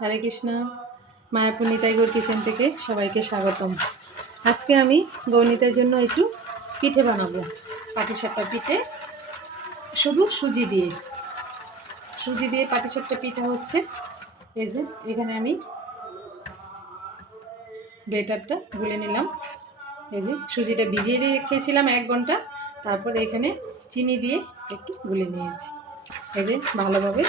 হরে Krishna, Mayapur Nitaigarh kitchen থেকে সবাইকে স্বাগতম। আজকে আমি গৌনিতার জন্য একটু পিঠে বানাবো, পাটিসাপটা পিঠে। শুধু সুজি দিয়ে। সুজি দিয়ে পাটিসাপটা পিঠা হচ্ছে। এই যে, এখানে আমি বেটারটা গুলে নিলাম। এই যে, সুজিটা ভিজিয়ে রেখেছিলাম এক ঘণ্টা। তারপর এখানে চিনি দিয়ে একটু গুলে নিয়েছি। এই যে, ভালোভাবে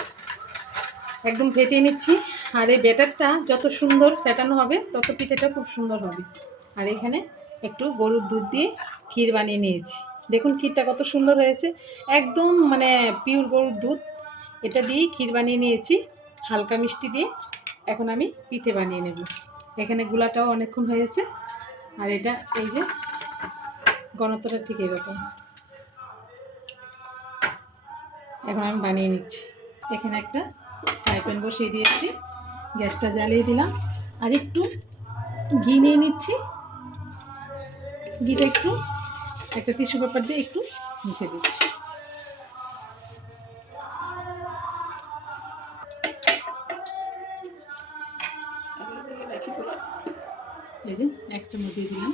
একদম ফেটিয়ে নিচ্ছি। আর এই ব্যাটারটা যত সুন্দর ফেটানো হবে, তত পিঠেটা খুব সুন্দর হবে। আর এখানে একটু গরুর দুধ দিয়ে ক্ষীর বানিয়ে নিয়েছি। দেখুন ক্ষীরটা কত সুন্দর হয়েছে। একদম মানে পিওর গরুর দুধ। এটা দিয়েই ক্ষীর বানিয়ে নিয়েছি। হালকা মিষ্টি দিয়ে এখন আমি পিঠে বানিয়ে নেব। এখানে গুলাটাও অনেকক্ষণ হয়েছে। আর এটা এই যে গণতটা ঠিক এরকম। এখন আমি বানিয়ে নিচ্ছি। এখানে একটা ফ্রাই প্যান বসিয়ে দিয়েছি, গ্যাসটা জ্বালিয়ে দিলাম। আর একটু ঘি নিয়ে নিচ্ছি। ঘিটা একটু, একটা টিস্যু পেপার দিয়ে একটু মুছে দিচ্ছি। এই যে, এক চামচ দিয়ে দিলাম।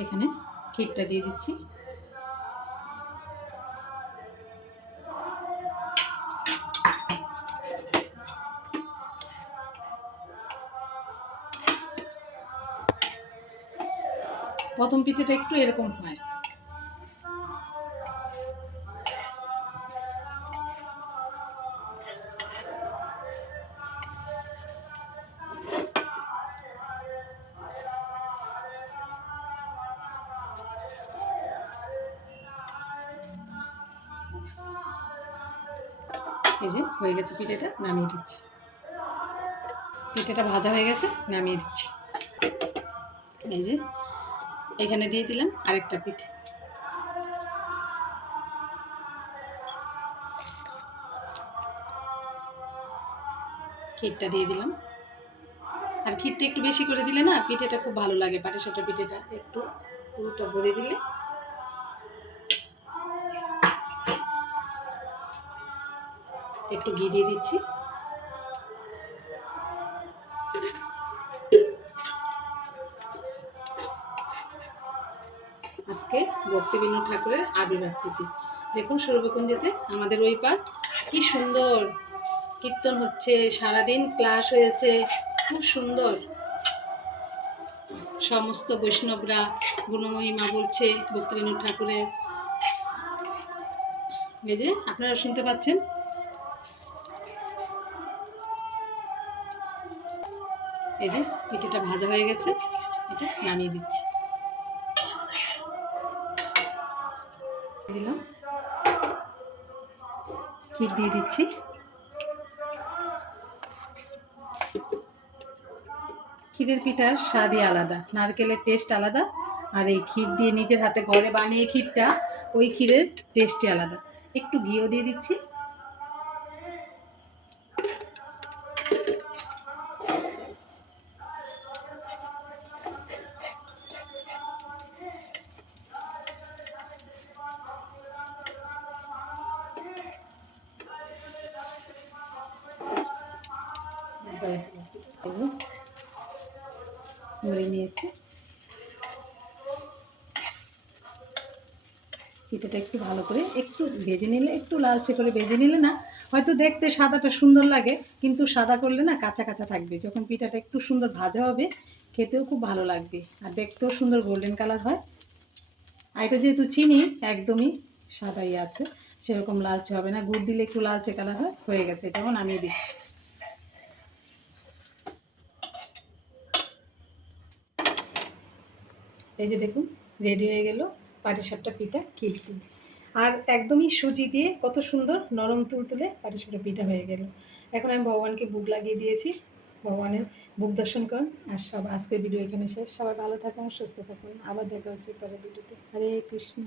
এখানে ক্ষীরটা দিয়ে দিচ্ছি। প্রথম পিঠেটা একটু এরকম হয়। এই যে হয়ে গেছে পিঠেটা, নামিয়ে দিচ্ছি। পিঠেটা ভাজা হয়ে গেছে, নামিয়ে দিচ্ছি। এই যে, এখানে দিয়ে দিলাম আরেকটা পিঠে। ক্ষীরটা দিয়ে দিলাম। আর ক্ষীরটা একটু বেশি করে দিলে না, পিঠেটা খুব ভালো লাগে পাটিসাপটা পিঠেটা একটু পুরোটা ভরে দিলে। একটু ঘি দিয়ে দিচ্ছি। আজকে ভক্তিবিনোদ ঠাকুরের আবির্ভাব তিথি দেখুন সৌরভকুঞ্জেতে আমাদের ওই পার, কি সুন্দর কীর্তন হচ্ছে, সারাদিন ক্লাস হয়েছে, খুব সুন্দর। সমস্ত বৈষ্ণবরা গুণমহিমা বলছে ভক্তিবিনোদ ঠাকুরের। এই যে, আপনারা শুনতে পাচ্ছেন? এই যে, পিঠেটা ভাজা হয়ে গেছে। এটা নামিয়ে দিচ্ছি। দিলাম। ক্ষীর দিয়ে দিচ্ছি। ক্ষীরের পিঠার স্বাদই আলাদা। নারকেলের টেস্ট আলাদা। আর এই ক্ষীর দিয়ে নিজের হাতে ঘরে বানিয়ে ক্ষীরটা, ওই ক্ষীরের টেস্টই আলাদা। একটু ঘিও দিয়ে দিচ্ছি। মুড়ে নিয়েছি। পিঠাটা একটু ভালো করে একটু ভেজে নিলে, একটু লালচে করে ভেজে নিলে না, হয়তো দেখতে সাদাটা সুন্দর লাগে, কিন্তু সাদা করলে না কাঁচা কাঁচা থাকবে। যখন পিঠাটা একটু সুন্দর ভাজা হবে, খেতেও খুব ভালো লাগবে। আর দেখতেও সুন্দর গোল্ডেন কালার হয়। আর এটা যেহেতু চিনি, একদমই সাদাই আছে, সেরকম লালচে হবে না। গুড় দিলে একটু লালচে কালার হয়, হয়ে গেছে। এটা যেমন নামিয়ে দিচ্ছি। এই যে দেখুন রেডি হয়ে গেল পাটিসাপটা পিঠা ক্ষীর আর একদমই সুজি দিয়ে কত সুন্দর নরম তুল তুলতুলে পাটিসাপটা পিঠা হয়ে গেল। এখন আমি ভগবানকে বুক লাগিয়ে দিয়েছি। ভগবানের বুক দর্শন করুন। আর সব আজকের ভিডিও এখানে শেষ। সবাই ভালো থাকুন, সুস্থ থাকুন। আবার দেখা হচ্ছে পরের ভিডিওতে হরে কৃষ্ণ।